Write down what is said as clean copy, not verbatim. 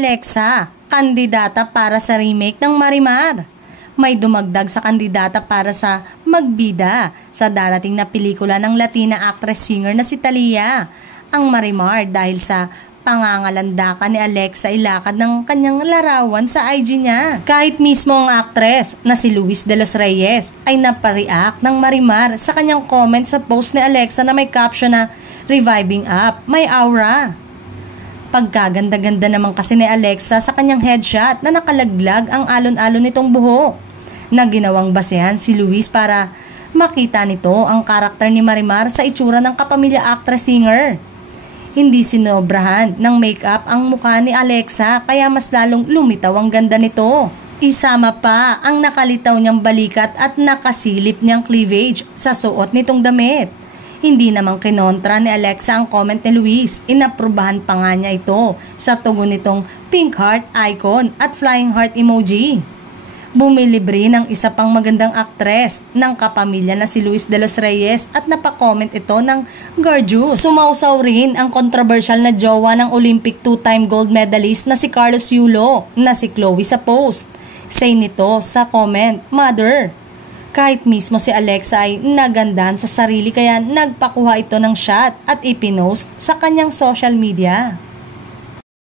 Alexa, kandidata para sa remake ng Marimar. May dumagdag sa kandidata para sa Magbida sa darating na pelikula ng Latina actress-singer na si Thalia, ang Marimar, dahil sa pangangalandakan ni Alexa ilakad ng kanyang larawan sa IG niya. Kahit mismo ang actress na si Luis de los Reyes ay napareact ng Marimar sa kanyang comment sa post ni Alexa na may caption na "Reviving Up, May Aura". Pagkaganda-ganda naman kasi ni Alexa sa kanyang headshot na nakalaglag ang alon-alon nitong buhok, na ginawang basehan si Luis para makita nito ang karakter ni Marimar sa itsura ng kapamilya actress-singer. Hindi sinobrahan ng makeup ang mukha ni Alexa kaya mas lalong lumitaw ang ganda nito. Isama pa ang nakalitaw niyang balikat at nakasilip niyang cleavage sa suot nitong damit. Hindi namang kinontra ni Alexa ang comment ni Luis. Inaprubahan pa nga niya ito sa tugon nitong pink heart icon at flying heart emoji. Bumilibre ng isa pang magandang aktres ng kapamilya na si Luis de los Reyes at napacomment ito ng gorgeous. Sumausaw rin ang controversial na jowa ng Olympic 2-time gold medalist na si Carlos Yulo na si Chloe sa post. Say nito sa comment, "Mother." Kahit mismo si Alexa ay nagandahan sa sarili kaya nagpakuha ito ng shot at ipinost sa kanyang social media.